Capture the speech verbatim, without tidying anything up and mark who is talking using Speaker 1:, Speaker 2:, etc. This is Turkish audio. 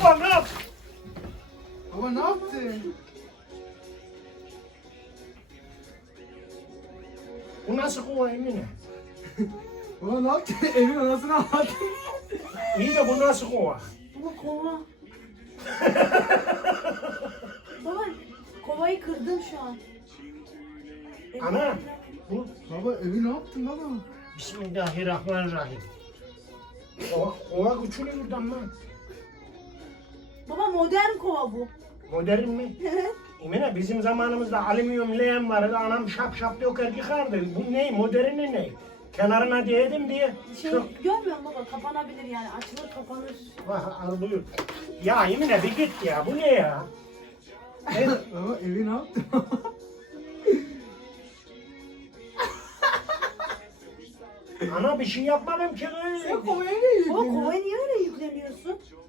Speaker 1: Baba ne yap?
Speaker 2: Baba ne yaptın?
Speaker 1: Bu nasıl kova Emine?
Speaker 2: Baba ne yaptın? Evin anasını aldın.
Speaker 1: İyi de bu nasıl kova?
Speaker 3: Baba kova. Baba kovayı kırdın şu an. E,
Speaker 1: Ana bu
Speaker 2: Baba evi ne yaptın baba?
Speaker 1: Bismillahirrahmanirrahim. Kova, kova küçülüyor buradan lan.
Speaker 3: Baba modern kova bu.
Speaker 1: Modern mi?
Speaker 3: Evet.
Speaker 1: Emine bizim zamanımızda alüminyum leğen vardı. Anam şap şap döker yıkardı. Bu ne? Moderni ne? Kenarına değdim diye.
Speaker 3: Şey
Speaker 1: Şu...
Speaker 3: görmüyor musun baba? Kapanabilir yani. Açılır kapanır.
Speaker 1: Vah, al buyur. Ya Emine bir git ya. Bu ne ya? Ne?
Speaker 2: Baba evi ne yaptın?
Speaker 1: Ana bir şey yapmadım ki.
Speaker 2: Sen kovaya ne
Speaker 3: Baba
Speaker 2: yükledin?
Speaker 3: kovaya niye öyle yükleniyorsun?